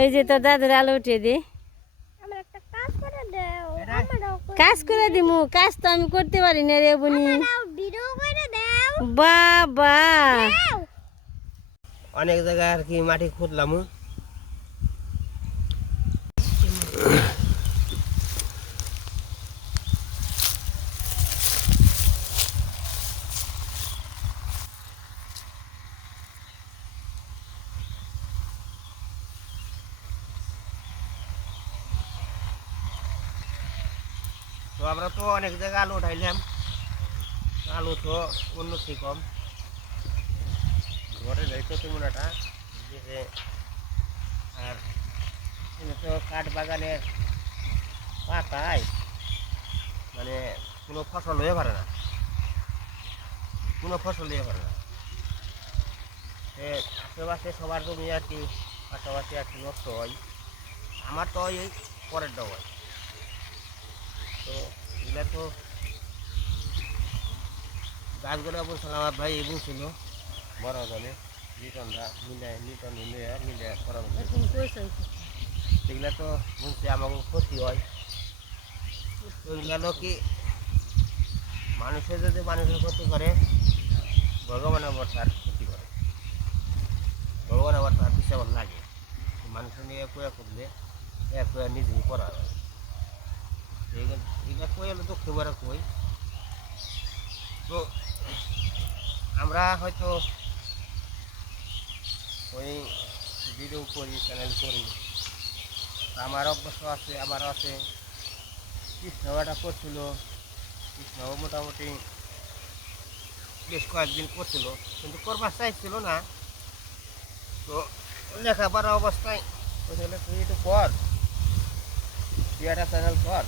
এই যে তো দাদার আলো উঠিয়ে দি। কাজ করে দাও কাজ দিমু কাজ তো আমি করতে পারি না রে বুনি। বাবা। অনেক জায়গায় আর কি মাটি খুঁড়লাম তো আমরা তো অনেক জায়গায় আলু উঠাইলাম। আলু তো উন্নতি কম। ঘরে যাইতো তেমন আর এখানে তো কাঠ বাগানের পাতায় মানে কোনো ফসল হয়ে পারে না। কোনো ফসল হয়ে পারে না। আশেপাশে সবার জমি আর কি, পাশাপাশি আর কি নষ্ট হয়। আমার তো এই পরের তো এগুলা তো গাছগুলো বলছিলাম আমার ভাই এই বলছিল বড় জনে লিটনটা মিলে লিটন মিলে মিলে করা সেগুলো তো বলছে আমাকে ক্ষতি হয়। তো কি মানুষের যদি মানুষের ক্ষতি করে ভগবান আবার তার ক্ষতি করে। ভগবান আবার তার পিছিয়ে আবার লাগে। মানুষের নিয়ে কুয়া করলে এক নিজেই করা হয়। এগুলো কই হলো দুঃখ বেড়া কই? তো আমরা হয়তো ওই ভিডিও করি চ্যানেল করি। আমার অভ্যাস আছে, আমারও আছে। কৃষ্ণটা করছিল কৃষ্ণও মোটামুটি বেশ কয়েকদিন করছিল, কিন্তু করবার চাইছিল না। তো লেখাপড়া অবস্থায় বলছিল তুই একটু কর। তুই একটা চ্যানেল কর।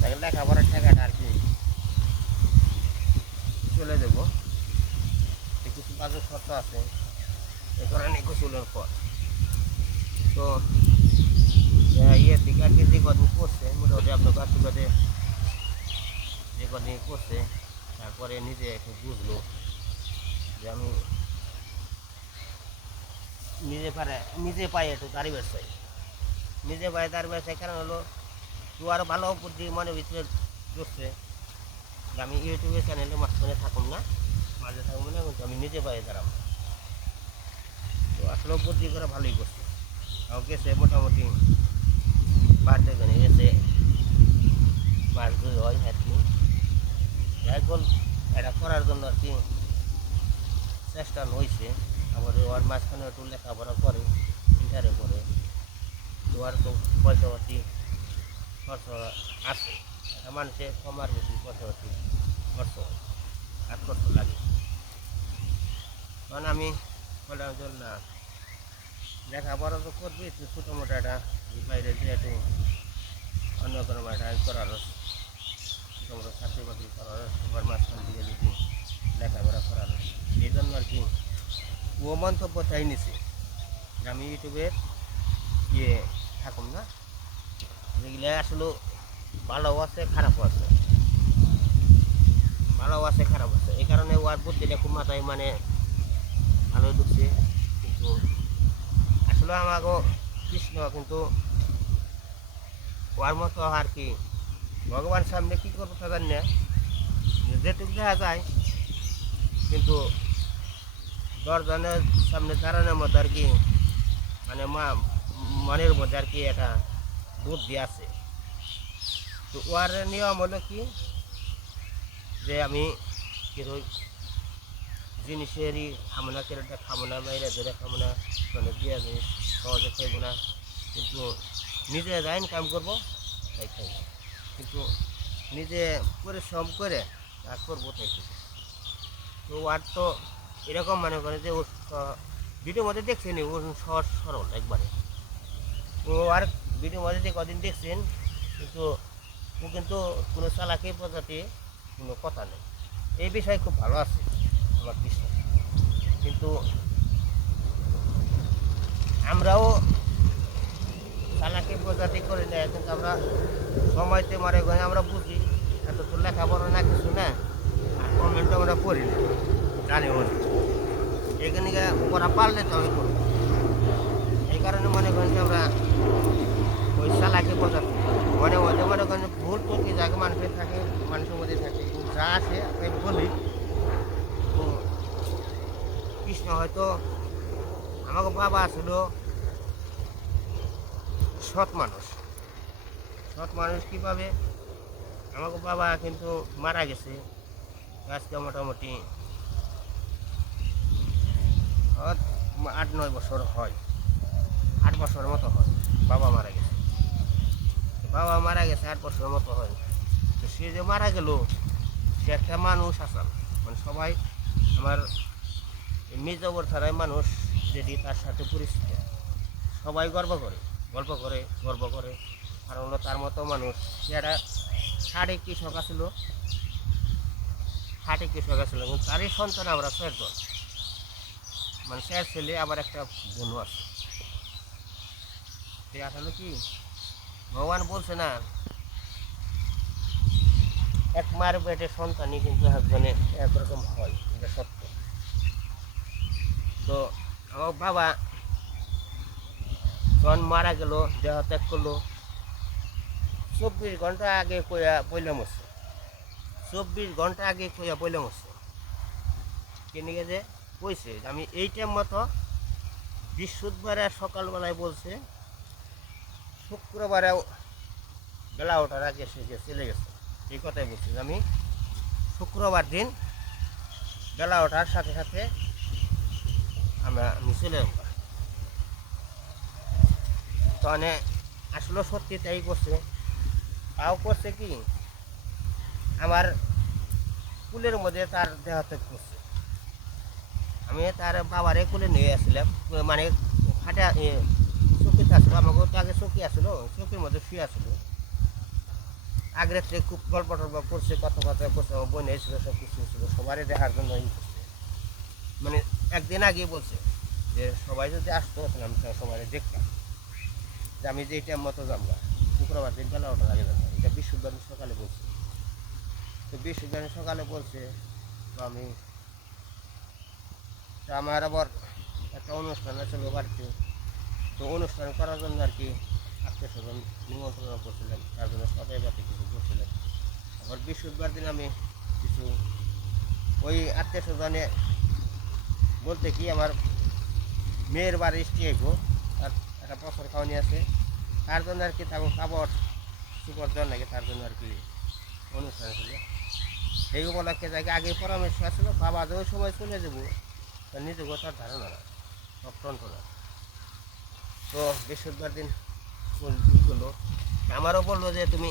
তাকে লেখাপড়ার টাকাটা আর কি। চলে এই কিছু কাজের শর্ত আছে। এই কারণে গোসলের পর। তো ইয়ে থেকে আর কি যে কদিন করছে মোটামুটি আপনার আশীর্বাদে যে কদিন করছে তারপরে নিজে একটু বুঝলো যে আমি নিজে পারে নিজে পাই একটু দাঁড়ি ব্যবসায়ী নিজে পায়ে দাঁড়ি ব্যবসায়ী কারণ হলো তু ভালো বুদ্ধি মনে ভিতরে যে আমি ইউটিউবের চ্যানেলে মাঝখানে থাকুন না, মাঝে থাকব না আমি নিজে পায়ে দাঁড়াবো। তো আসলে বুদ্ধি করে ভালোই করছে। তাও গেছে মোটামুটি বাড়তে গেলে গেছে মাস দুই হয় কি এখন এটা করার জন্য আর কি চেষ্টা হয়েছে আবার ওর মাঝখানে একটু লেখাপড়া করে ইন্টারে করে। তো আর তো পয়সা পাতি খরচ আছে। মানুষের কমার বেশি পয়সা খরচ আর খরচ লাগে। কারণ আমি বললাম যে না, লেখাপড়া তো করবি একটু ছোটো মোটো একটা বাইরে যে একটু অন্য কোনো একটা করার ছোটো মোটো চাকরি বাকরি করার সবার মাঝখান দিয়ে যদি লেখাপড়া করার এই জন্য আর কি, ও মন্তব্য চাই নিছে আমি ইউটিউবের ইয়ে থাকুন না যেগুলো আসলে ভালো আছে খারাপও আছে। ভালো আছে, খারাপ আছে। এই কারণে ওয়ার বুদ্ধিটা খুব মাথায় মানে ভালো ঢুকছে। কিন্তু আসলে আমাকে কৃষ্ণ কিন্তু ওর মতো আর কি ভগবান সামনে কী করব তা জানি না। যেটুকু দেখা যায়, কিন্তু দশজনের সামনে দাঁড়ানোর মধ্যে আর কি মানে মা মনের মধ্যে আর কি একটা বুদ্ধি আছে। তো ওর নিয়ম হলো কি? যে আমি কিন্তু জিনিসেরই খাব না, কেরোটা খাব না বাইরে ধরে না মানে দিয়ে জিনিস সহজে খাইবো না। কিন্তু নিজে যা কাম করব, তাই খাইবো। কিন্তু নিজে পরিশ্রম করে তা করব, তাই খাইবো। তো আর তো এরকম মনে করে যে ও ভিডিওর মধ্যে দেখছেন ও সহজ সরল একবারে। ও আর ভিডিওর মধ্যে কদিন দেখছেন, কিন্তু ও কিন্তু কোনো চালাকি প্রজাতি, কোনো কথা নেই। এই বিষয়ে খুব ভালো আছে আমার বিশ্বাস কিন্তু আমরাও চালাকি প্রজাতি করি না, কিন্তু আমরা সময়তে মারে গয়ে আমরা বুঝি, এত তো লেখাপড়া না কিছু না, আর কমেন্ট আমরা পড়ি না, জানি বলি এখানে ওরা পারলে তো আমি করব। এই কারণে মনে করেন আমরা ওই লাগে বোঝাতে মনে মধ্যে মনে করেন ভুল ত্রুটি যাকে মানুষের থাকে, মানুষের মধ্যে থাকে। যা আছে, আমি বলি কৃষ্ণ হয়তো আমাকে বাবা ছিল সৎ মানুষ। সৎ মানুষ কীভাবে? আমাকে বাবা কিন্তু মারা গেছে। আজকে মোটামুটি আট নয় বছর হয়। আট বছরের মতো হয়, বাবা মারা বাবা মারা গেছে আট বছরের মতো হয় তো সে যে মারা গেল, সে একটা মানুষ আসাল মানে সবাই আমার মেজবর থানায় মানুষ যেটি তার সাথে পরিচিত। সবাই গর্ব করে, গল্প করে, গর্ব করে। কারণ হলো তার মতো মানুষ। সে একটা ষাটে কৃষক আছিল ষাটে কৃষক আছিল কিন্তু তারই সন্তান আমরা ছয়জন মানে চার ছেলে, আবার একটা বোন আছে। আসলে কি? ভগবান বলছে না, এক মায়ের পেটে সন্তানই কিন্তু একজনে একরকম হয়, এটা সত্য। তো আমার বাবা যখন মারা গেল দেহ ত্যাগ করল, চব্বিশ ঘণ্টা আগে কইয়া পয়লা মরছে। চব্বিশ ঘণ্টা আগে কইয়া পয়লা মরছে। কেন যে কইছে আমি এই টাইম মতো বৃহস্পতিবারে সকালবেলায় বলছে শুক্রবারে বেলা ওঠার আগে সে চলে গেছে, এই কথাই বলছি আমি শুক্রবার দিন বেলা ওঠার সাথে সাথে আমরা আমি চলে যাব। তখন আসলে সত্যি তাই করছে। তাও করছে কি? আমার কুলের মধ্যে তার দেহত্যাগ করছে। আমি তার বাবারে কুলে নিয়ে আসছিলাম মানে খাটে চকিতে আসলো আমাকে তো আগে চকি আসলো চকির মধ্যে শুয়ে আসলো। আগের থেকে খুব গল্প টল্প করছে, কথাবার্তা করছে, আমার বোন এসেছিল সব কিছু ছিল সবারই দেখার জন্য করছে। মানে একদিন আগে বলছে যে, সবাই যদি আসতো, তাহলে আমি সবাই দেখতাম। যে আমি যে টাইম মতো যাব শুক্রবার দিন বেলা ওঠার আগে যাব এটা বৃহস্পতিবার সকালে বলছে। তো বৃহস্পতিবার সকালে বলছে তো আমি আমার আবার একটা অনুষ্ঠান আছে বাড়িতে। তো অনুষ্ঠান করার জন্য আর কি আত্মীয় স্বজন নিমন্ত্রণ করছিলেন। তার জন্য সবাই বাড়িতে কিছু করছিলেন। আবার বৃহস্পতিবার দিন আমি কিছু ওই আত্মীয় স্বজনে বলতে কি, আমার মেয়ের বাড়ি স্টি আইব তার একটা বছর খাওয়ানি আছে তার জন্য আর কি তাকে কাপড় সুপর দেওয়ার নাকি তার জন্য আর কি অনুষ্ঠান ছিল। এই উপলক্ষে যাকে আগে পরামর্শ আসলো বাবা যে সময় চলে যাব। তার নিজেকে তার ধারণা না অত্যন্ত না তো বৃহস্পতিবার দিন ই আমারও বলল যে, তুমি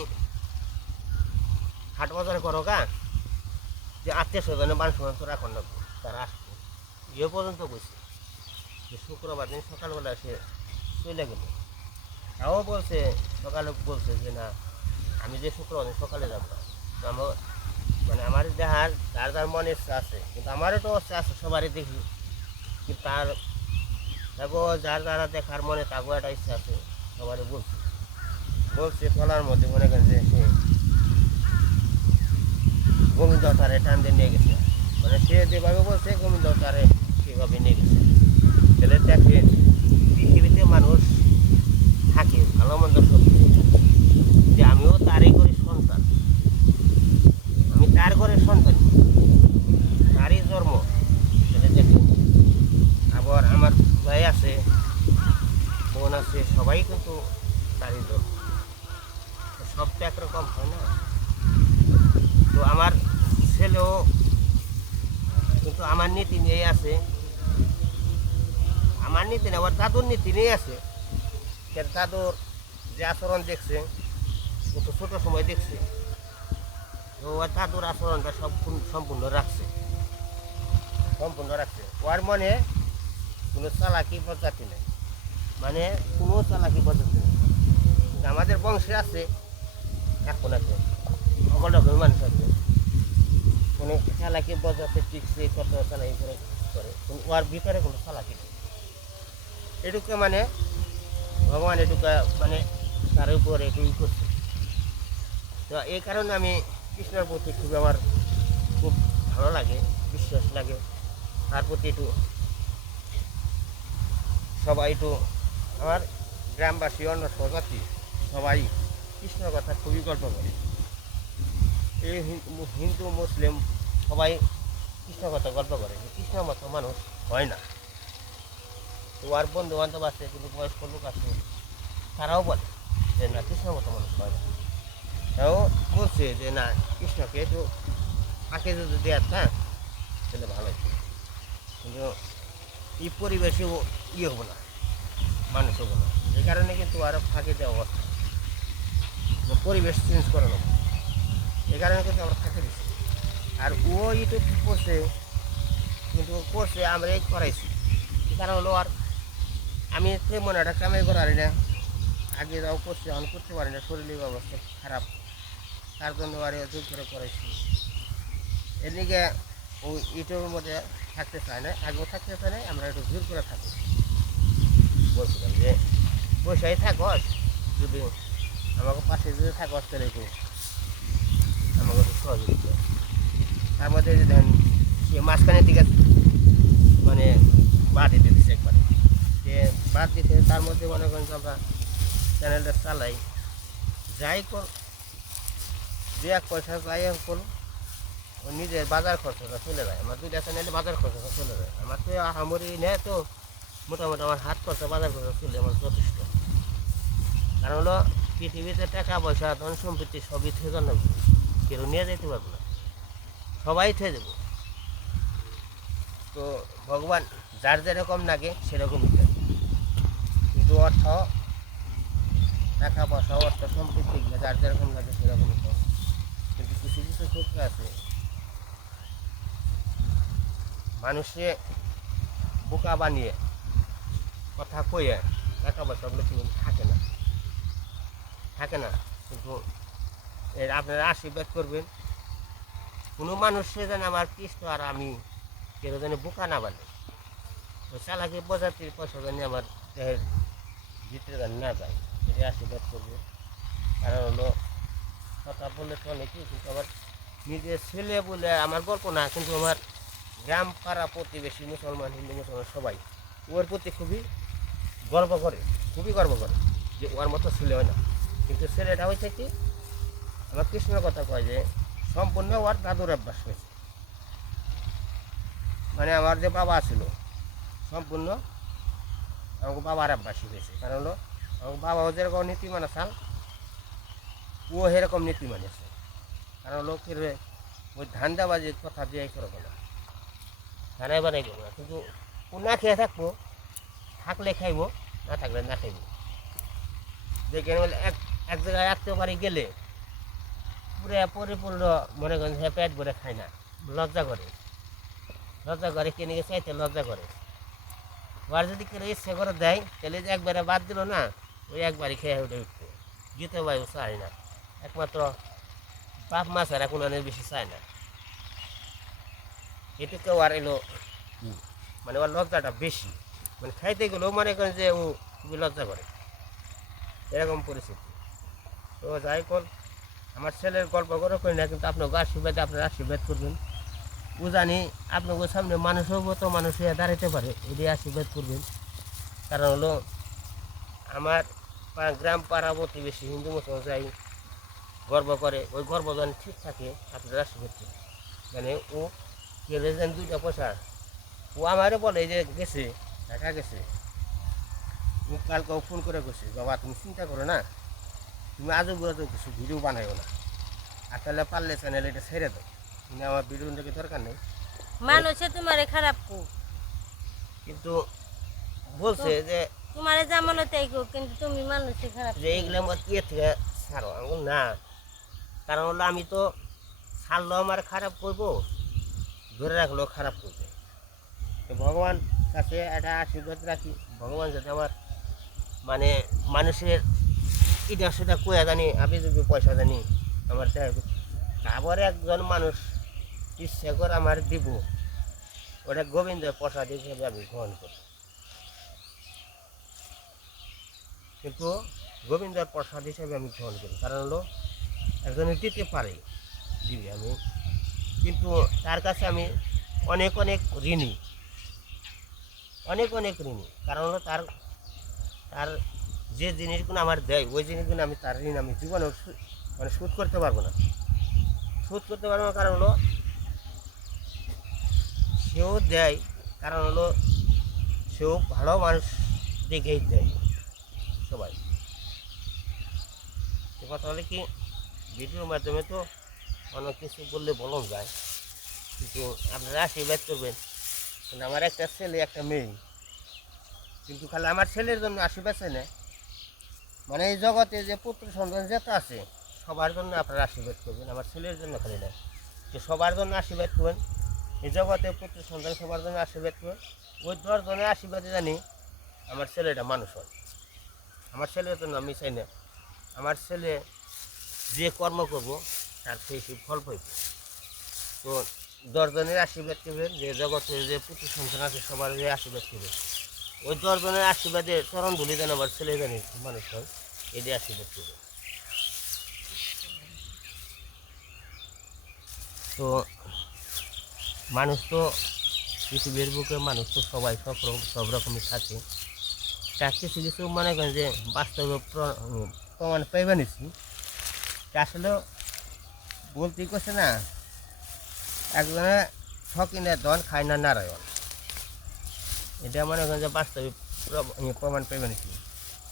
হাট বাজার করো গা। যে আত্মীয় স্বজনে মানুষ মানুষ রাখন না তারা আসবে। ইয়ে পর্যন্ত কইছে। যে শুক্রবার দিন সকালবেলা সে চলে গেল। তাও বলছে, সকালে বলছে যে, না, আমি যে শুক্রবার দিন সকালে যাব আমার মানে আমার দেখার যার যার মনে আছে, কিন্তু আমারও তো আছে সবারই দেখি। কিন্তু তার দেখো, যার যারা দেখার মনে, তাকেও একটা ইচ্ছা আছে, সবারই বলছে। বলছে তোলার মধ্যে মনে করেন যে সে গোবিন্দ তারে টান দিয়ে নিয়ে গেছে। মানে সে যেভাবে বলছে, গোবিন্দ তারে সেভাবে নিয়ে গেছে। তাহলে দেখে পৃথিবীতে মানুষ থাকে, ভালো মন্দ সব যে আমিও তারই করে সন্তান। আমি তার ঘরের সন্তান। তারই জন্ম তাহলে দেখুন আবার আমার ভাই আছে, বোন আছে, সবাই কিন্তু তারই জন্ম তো সব তো একরকম হয় না? তো আমার ছেলেও কিন্তু আমার নীতি নিয়ে আছে। আমার নীতি না আমার দাদুর নীতি নিয়ে আছে। সে দাদুর যে আচরণ দেখছে, ও তো ছোটো সময় দেখছে। তো ওর দাদুর আচরণটা সব সম্পূর্ণ রাখছে। সম্পূর্ণ রাখছে। ওর মনে কোনো চালাকি পদ্ধতি নেই। মানে কোনো চালাকি পদ্ধতি নেই। আমাদের বংশে আছে, এখন আছে। রকমের মানুষ আছে। কোনো চালাকি বজাতে টিকছে, কত চালাকি করে করে। কিন্তু ভিতরে কোনো চালাকি নেই। এটুকু মানে ভগবান এটুকু মানে তার উপর ই করছে। তো এই কারণে আমি কৃষ্ণের প্রতি খুব আমার খুব ভালো লাগে, বিশ্বাস লাগে। তার প্রতি একটু সবাই একটু আমার গ্রামবাসী, অন্য স্বজাতি, সবাই কৃষ্ণর কথা খুবই গল্প করে। এই হিন্দু- মুসলিম সবাই কৃষ্ণ কথা গল্প করে যে কৃষ্ণর মতো মানুষ হয় না। তো আর বন্ধু বান্ধব আছে, কিন্তু বয়স্ক লোক আছে, তারাও বলে যে না কৃষ্ণর মতো মানুষ হয় না। তাও বলছে যে না, কৃষ্ণকে একটু আঁকে যদি দেওয়া থাক তাহলে ভালো কিন্তু এই পরিবেশেও ইয়ে হব না, মানুষ হব না। এই কারণে কিন্তু আরও ফাঁকে দেওয়া অবস্থা পরিবেশ চেঞ্জ করানো এই কারণে কিন্তু আমরা ফাঁকে দিচ্ছি আর ও ইউটিউব করছে, কিন্তু করছে, আমরা এই করাইছি। কারণ হলো আর আমি তেমন একটা কামাই করারি না। আগে যাও করছে, এখন করতে পারি না, শরীরের অবস্থা খারাপ। তার জন্য আর করে করাইছি। এর লিগে ওই ইউটিউবের মধ্যে থাকতে চায় না আগেও থাকতে চায় না আমরা একটু জোর করে থাকি। বলছিলাম যে পয়সাই থাকস যদি আমাকে পাশে যদি থাকস তাহলে একটু আমাকে একটু সহযোগিতা তার মধ্যে যে ধরেন সে মাঝখানের দিকে মানে বাদ দিতে দিচ্ছে একবারে। যে বাদ দিতে তার মধ্যে মনে করেন আমরা চ্যানেলটা চালাই। যাই কর দু এক পয়সা যাই করুন নিজের বাজার খরচটা চলে যায়। আমার দুইটা চ্যানেলে বাজার খরচটা চলে যায়। আমার তো আহামরি নেয় তো, মোটামুটি আমার হাত খরচা, বাজার খরচা চলে আমার যথেষ্ট। কারণ হলো, পৃথিবীতে টাকা পয়সা, ধন সম্পত্তি সবই থেকে জন্য কেউ নিয়ে যেতে পারব না। সবাই থেকে দেবো তো ভগবান যার যেরকম লাগে, সেরকমই দেয় কিন্তু অর্থ, টাকা পয়সা, অর্থ, সম্পত্তি যার যেরকম লাগে, সেরকমই দেয় কিন্তু কিছু কিছু ক্ষেত্রে আছে মানুষে বোকা বানিয়ে কথা কয়ে টাকা পয়সাগুলো কিন্তু থাকে না। থাকে না। কিন্তু এর আপনারা আশীর্বাদ করবেন। কোনো মানুষে যেন আমার কৃষ্ণ আর আমি কেউ যেন বোকা না বানে। তো চালাকি প্রজাতির পয়সা যেন আমার দেহের ভিতরে যেন না যায় এটা আশীর্বাদ করবে কারণ হলো কথা বললে তো অনেকেই কিন্তু আমার নিজের ছেলে বলে আমার গল্প না, কিন্তু আমার গ্রাম পাড়া প্রতিবেশী মুসলমান, হিন্দু, মুসলমান সবাই ওর প্রতি খুবই গর্ব করে, খুবই গর্ব করে যে ওর মতো ছেলে হয় না। কিন্তু ছেলেটা হয়েছে কি, আমার কৃষ্ণের কথা কয় যে, সম্পূর্ণ ওর দাদুর অভ্যাস হয়েছে। মানে আমার যে বাবা ছিল, সম্পূর্ণ আমাকে বাবার অভ্যাসই হয়েছে। কারণ হলো আমার বাবাও যেরকম নীতি মানে চাল ও সেরকম নীতি মানেছে কারণ লোকের ওই ধান্দাবাজির কথা দিয়ে করব না ধানাই বানাইব না কিন্তু ও না খেয়ে থাকব, থাকলে খাইব, না থাকলে না খাইব। যেখানে বলে, এক এক জায়গায় আত্মীয় বাড়ি গেলে পুরো পরিপূর্ণ মনে করেন যে পেট ভরে খায় না, লজ্জা করে। লজ্জা করে কিনে গিয়ে চাইতে লজ্জা করে। আর যদি কেউ ইচ্ছে করে দেয়, তাহলে যে একবারে বাদ দিল না, ওই একবারই খেয়ে উঠে উঠবে। যেতে ও চায় না। একমাত্র বাপ মা ছাড়া কোনো বেশি চায় না। এটুকু আর এলো। মানে ওর লজ্জাটা বেশি। মানে খাইতে গেলেও মনে করেন যে ও খুবই লজ্জা করে। এরকম পরিস্থিতি। তো যাই কর আমার ছেলের গল্প করে করি না, কিন্তু আপনাকে আশীর্বাদে আপনার আশীর্বাদ করবেন। ও জানি আপনাদের সামনে মানুষও মতো মানুষ হয়ে দাঁড়াতে পারে এটাই আশীর্বাদ করবেন। কারণ হলো, আমার গ্রাম পাড়া প্রতিবেশী হিন্দু মুসলমান যাই গর্ব করে, ওই গর্ব যেন ঠিক থাকে, আপনার আশীর্বাদ করবেন। মানে ও গেলে যেন দুইটা পয়সা। ও আমারও বলে যে গেছে ঢাকা গেছে। ও কালকেও ফোন করে গেছে বাবা তুমি চিন্তা করো না। তুমি আজও বুড়াতে কিছু ভিডিও বানাইও না। আর তাহলে পারলে চ্যানেল এটা ছেড়ে দাও। কিন্তু আমার ভিডিও দেখে দরকার নেই। মানুষে তোমারে খারাপ কো। কিন্তু বলছে যে তোমারে যেমন তাই কো কিন্তু তুমি মানুষে খারাপ যে এইগুলো আমার ইয়ে থেকে ছাড়ো। না। কারণ হলো আমি তো ছাড়লেও আমার খারাপ করব। ধরে রাখলেও খারাপ করবে তো ভগবান কাছে একটা আশীর্বাদ রাখি। ভগবান যাতে আমার মানে মানুষের এটা সেটা কয়ে জানি, আমি যদি পয়সা জানি, আমার আবার একজন মানুষ ইচ্ছে করে আমার দিব। ওটা গোবিন্দের প্রসাদ হিসেবে আমি গ্রহণ করি। কিন্তু গোবিন্দর প্রসাদ হিসেবে আমি গ্রহণ করি। কারণ হলো একজনে দিতে পারে, দিবি। আমি কিন্তু তার কাছে আমি অনেক অনেক ঋণী। অনেক অনেক ঋণী। কারণ হলো তার তার যে জিনিসগুলো আমার দেয়, ওই জিনিসগুলো আমি, তার ঋণ আমি জীবনে মানে শোধ করতে পারব না। শোধ করতে পারব না কারণ হলো, সেও দেয়, কারণ হলো সেও ভালো মানুষ দেখেই দেয় সবাই। কথা হলে কি, ভিডিওর মাধ্যমে তো অনেক কিছু বললে বলন যায়। কিন্তু আপনারা আশীর্বাদ করবেন। কিন্তু আমার একটা ছেলে, একটা মেয়ে। কিন্তু খালি আমার ছেলের জন্য আশীর্বাদ চাই না। মানে এই জগতে যে পুত্র সন্তান যত আছে, সবার জন্য আপনারা আশীর্বাদ করবেন। আমার ছেলের জন্য খালি না। যে সবার জন্য আশীর্বাদ করবেন, এই জগতে পুত্র সন্তান সবার জন্য আশীর্বাদ করবেন, ওই দশ জনের আশীর্বাদে জানি আমার ছেলেটা মানুষ হয়। আমার ছেলের জন্য আমি চাই না। আমার ছেলে যে কর্ম করব তার সেই ফল পাইব তো দশজনের আশীর্বাদ করবেন যে জগতের যে পুত্র সন্তান আছে, সবার যে আশীর্বাদ করবেন ওই দশজনের আশীর্বাদে চরণ ধুলি যেন আমার ছেলে জানি মানুষ হয় এদের আশীর্বাদ করবেন তো মানুষ তো পৃথিবীর বুকে মানুষ তো সবাই সব সব রকমই থাকে। তা কিছু কিছু মনে করেন যে বাস্তবে প্রমাণ পাইবে নিছি। তা আসলে বলতে করছে না? একজনে ঠকিনে দন খায় না নারায়ণ। এটা মনে করেন যে বাস্তবে প্র- ইয়ে প্রমাণ পাইবে নিছি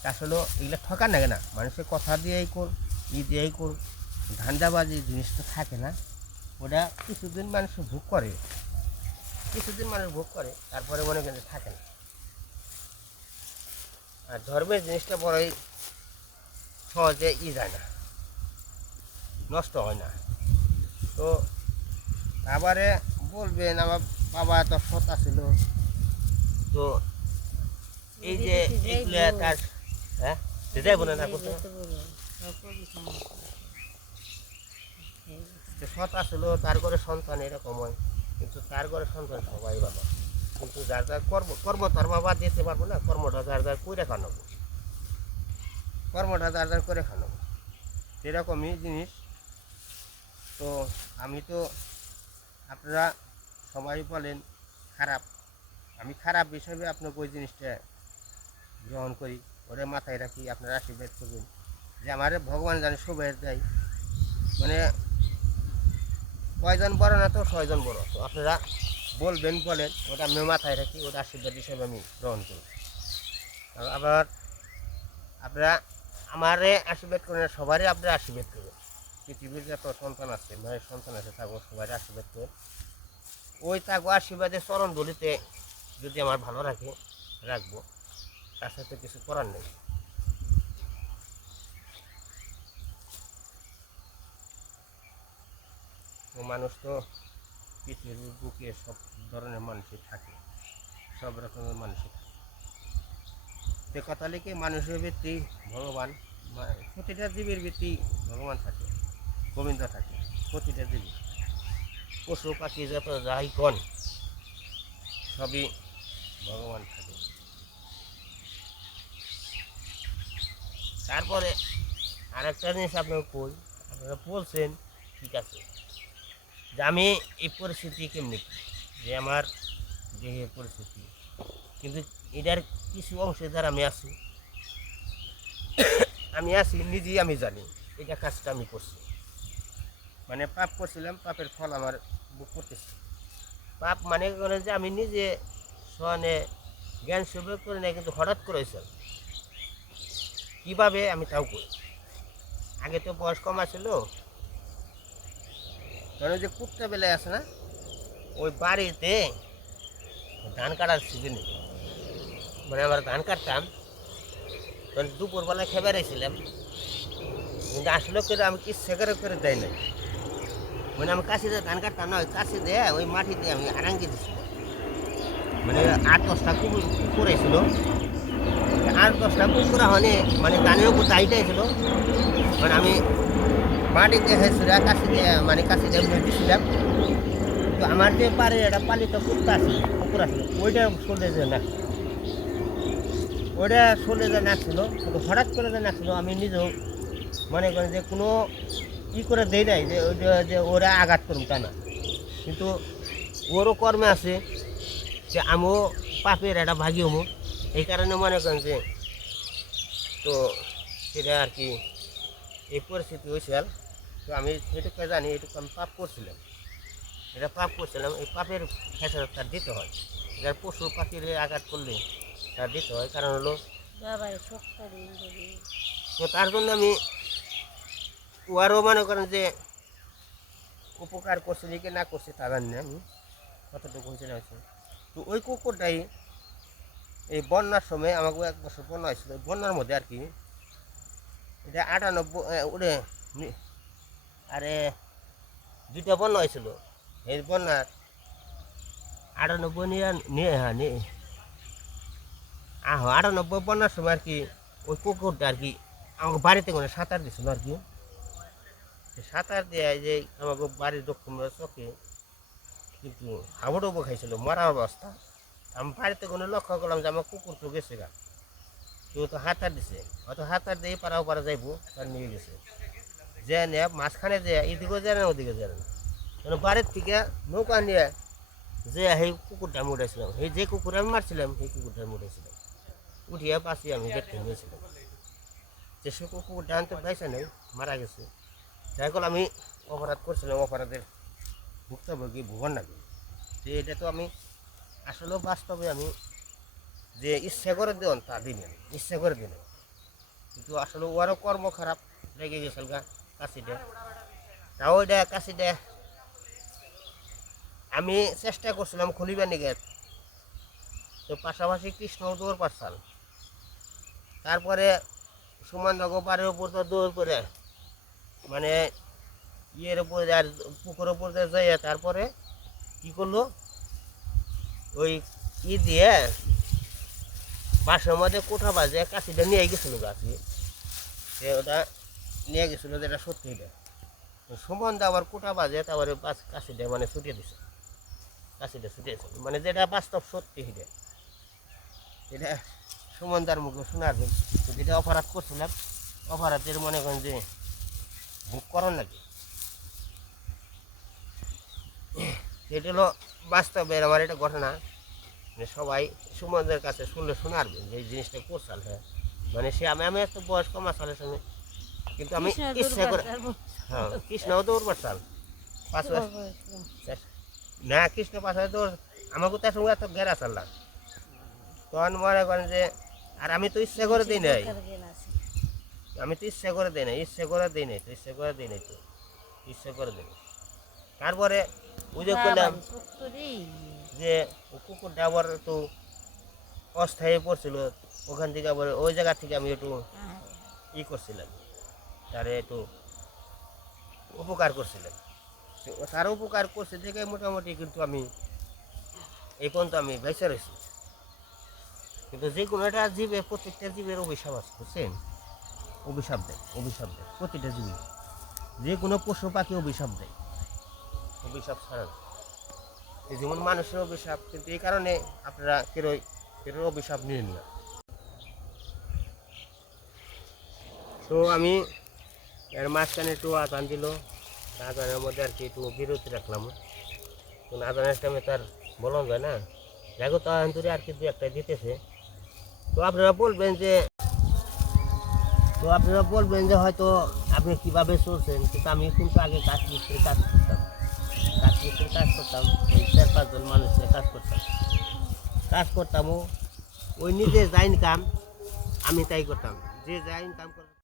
তা আসলে এগুলো ঠকার নাগে না? মানুষের কথা দিয়েই কর ই দিয়েই কর ধান্দাবাজি জিনিসটা থাকে না। ওটা কিছুদিন মানুষ ভোগ করে। কিছুদিন মানুষ ভোগ করে, তারপরে মনে করেন থাকে না। আর ধর্মের জিনিসটা বড়ই সহজে ই যায় না। নষ্ট হয় না। তো আবারে বলবেন, আমার বাবা তো সৎ ছিল তো এই যে তার হ্যাঁ? সেটাই বলে না যে সৎ আসলো তার ঘরে সন্তান এরকম হয়। কিন্তু তার ঘরে সন্তান সবাই ভালো। কিন্তু যার যার কর্ম কর্ম তার বাবা দিতে পারব না, কর্মটা যার যার করে খানাবো কর্মটা যার যার করে খানাবো এরকমই জিনিস। তো আমি তো আপনারা সবাই বলেন খারাপ। আমি খারাপ হিসাবে আপনাকে ওই জিনিসটা গ্রহণ করি। ওরে মাথায় রাখি, আপনারা আশীর্বাদ করবেন। যে আমারে ভগবান জানে শুভেচ্ছা দেয়। মানে কয়জন বড় না তো ছয়জন বড়? তো আপনারা বলবেন, বলেন, ওটা আমি মাথায় রাখি, ওটা আশীর্বাদ হিসেবে আমি গ্রহণ করি। আবার আপনারা আমারে আশীর্বাদ করেন, সবারই আপনারা আশীর্বাদ করবেন। পৃথিবীর যত সন্তান আছে, মায়ের সন্তান আছে তাকে সবাই আশীর্বাদ করবেন ওই তাকে আশীর্বাদের চরণ দলিতে যদি আমার ভালো রাখে রাখব। তার সাথে কিছু করার নেই। মানুষ তো পৃথিবীর বুকে সব ধরনের মানুষই থাকে, সব রকমের মানুষই থাকে। কথা লিখে মানুষের ভিত্তি ভগবান প্রতিটা জীবের ভিত্তি ভগবান থাকে। গোবিন্দ থাকে, প্রতিটা জীবী পশু পাখি যত যাই কন, সবই ভগবান থাকে। তারপরে আরেকটা জিনিস আপনাকে কই, আপনারা বলছেন, ঠিক আছে, যে আমি এই পরিস্থিতি কেমনি যে আমার দেহের পরিস্থিতি। কিন্তু এটার কিছু অংশীদার আমি আছি। আমি আছি, নিজেই আমি জানি, এটা কাজটা আমি করছি। মানে পাপ করছিলাম, পাপের ফল আমার বুক করতেছি। পাপ মানে করে যে আমি নিজে সনে জ্ঞান সুযোগ করে নাই, কিন্তু হঠাৎ করে হয়েছে। কীভাবে আমি তাও করি? আগে তো বয়স কম আছিল। ধরো যে কুত্তা বেলায় আছে না, ওই বাড়িতে ধান কাটার সিজনে মানে আমরা ধান কাটতাম তখন দুপুরবেলা খেয়ে বেড়াইছিলাম, কিন্তু আসলে করে আমি কি সেকারে করে দেয় না মানে আমি কাশিতে ধান কাটতাম না ওই কাশি দিয়ে ওই মাটি দিয়ে আমি আরাঙ্গি দিছিলাম মানে আট দশটা কুকুর ছিল আট দশটা কুকুর হনে মানে ধানের উপর দায়িত্ব ছিল মানে আমি মাটি দিয়ে হয়েছিল কাশি দিয়ে মানে কাশি দিয়ে আমি দিছিলাম তো আমার যে পারে একটা পালিত কুকুর আছে কুকুর আছে ওইটা চলে যে না ওইটা চলে যে নাচছিল হঠাৎ করে যে নাচছিল আমি নিজেও মনে করেন যে কোনো ই করে দেই নাই যে ওই যে- ওরা আঘাত করুন তা না? কিন্তু ওরও কর্মে আছে যে আমিও পাপের একটা ভাগি হমু এই কারণে মনে করেন যে তো সেটা আর কি এই পরিস্থিতি হয়েছিল তো আমি সেটুকু জানি এটুকু আমি পাপ করছিলাম। এটা পাপ করছিলাম এই পাপের ফেসলা তার দিতে হয়। এটার পশু পাখির আঘাত করলে তার দিতে হয়। কারণ হলো তো তার জন্য আমি ওয়ারও মনে করেন যে উপকার করছে কি না করছে, তা জানি না আমি কতটুকু হয়েছে, না হয়েছে। তো ওই কুকুরটাই এই বন্যার সময় আমাকে এক বছর বন্যা হয়েছিল বন্যার মধ্যে আর কি, এটা আটানব্বই ওরে আরে, দুইটা বন্যা হয়েছিল। এই বন্যার আটানব্বই নিয়ে হ্যাঁ নিয়ে, আহ, আটানব্বই বন্যার সময় আর কি, ওই কুকুরটা আর কি আমাকে বাড়িতে কোনো সাঁতার দিছিল আর কি। সাঁতার দিয়ে যে আমাকে বাড়ির দক্ষিণ চোখে কিন্তু হাবুডুবু খাইছিল মরা অবস্থা। আমি বাড়িতে কোনো লক্ষ্য করলাম যে আমার কুকুর তো গেছে গা। কেউ তো হাতার দিছে, হয়তো হাতার দিয়ে পাড়াও পাড়া যাইবো, তার নিয়ে গেছে। যে নে, মাঝখানে যে, এদিকেও যায় না, ওদিকে যায় না। মানে বাড়ির থেকে নৌকা নিয়ে যে সেই কুকুরটা আমি উঠেছিলাম সেই যে কুকুর আমি মারছিলাম, সেই কুকুরটা আমি উঠেছিলাম উঠিয়ে পাশে আমি দেখতে নিয়েছিলাম। যে সে কুকুরটা আনতে পাইছে নাই, মারা গেছে। যাই হোক, আমি অপরাধ করছিলাম, অপরাধের ভুক্তভোগী ভুবন নাকি? যে এটা তো আমি আসলে বাস্তবে আমি যে ইচ্ছা করে দেন, তা দিন ইচ্ছা করে দিন কিন্তু আসলে ওরও কর্ম খারাপ লেগে গেছিল গা কাশিটা তাও ওইটা কাশিটা আমি চেষ্টা করছিলাম খুলিবার নিগে তো পাশাপাশি কৃষ্ণ দৌড় পারছাল তারপরে সুমান নগর পাড়ের উপর তো দৌড় করে মানে ইয়ের উপর আর পুকুরের উপর যাইয়া তারপরে কি করল? ওই ই দিয়ে বাসের মধ্যে কোঠা বাজে কাশিটা নিয়ে গেছিল গাছি সে ওটা নিয়ে গেছিল যেটা সত্যি এটা। সুমন আবার কোঠা বাজে তারপরে বাস কাশিটা মানে ছুটিয়ে দিছে। কাশিটা ছুটিয়েছে মানে যেটা বাস্তব সত্যি এটা। এটা সুমনদার মুখে শোনার যেটা অপরাধ করছিলাম, অপরাধের মনে করেন যে ভোগ করেন নাকি এটা হলো বাস্তবের আমার এটা ঘটনা। মানে সবাই সুমনদের কাছে শুনলে শোনারবেন যে জিনিসটা করছাল হ্যাঁ। মানে সে আমি আমি একটু বয়স কম সালের সঙ্গে। কিন্তু আমি ইচ্ছা করে হ্যাঁ কৃষ্ণও দৌড় পারছাল পাঁচ না কৃষ্ণ পাশে তো আমাকে তার সঙ্গে এত গেরা চাললাম তখন মনে করেন যে আর আমি তো ইচ্ছা করে দিই নাই। আমি তো ইচ্ছা করে দিই নাই ইচ্ছা করে দিই নাই তো ইচ্ছা করে দিই নাই তো ইচ্ছা করে দিই তারপরে ওই যে করলাম যে ও কুকুরটা আবার একটু অস্থায়ী পড়ছিল ওখান থেকে আবার ওই জায়গা থেকে আমি একটু ই করছিলাম তারে একটু উপকার করছিলাম। তার উপকার করছে দেখে মোটামুটি কিন্তু আমি এই পর্যন্ত আমি বেঁচে রয়েছি। কিন্তু যে কোনো একটা জীবে প্রত্যেকটা জীবের অভিশাপ আছে বুঝছেন? অভিশাপ দেয় অভিশাপ দেয়, প্রতিটা জীবী যে কোনো পশু পাখি অভিশাপ দেয়। অভিশাপ ছাড়া এই যেমন মানুষের অভিশাপ, কিন্তু এই কারণে আপনারা কেরোই কেরোর অভিশাপ নিলেন না তো আমি এর মাঝখানে একটু আজান দিল। আজানের মধ্যে আর কি একটু বিরতি রাখলাম। তো আজানের টাইমে তার বলন যায় না। দেখো তো আন্তরে আর কি দু একটা দিতেছে। তো আপনারা বলবেন যে তো আপনারা বলবেন যে হয়তো আপনি কীভাবে চলছেন, কিন্তু আমি কিন্তু আগে কাজ মিস্ত্রি কাজ করতাম। কাজ মিস্ত্রি কাজ করতাম, ওই চার পাঁচজন মানুষের কাজ করতাম। কাজ করতাম ওই নিজে যাই ইনকাম আমি তাই করতাম। যে যাই ইনকাম করতাম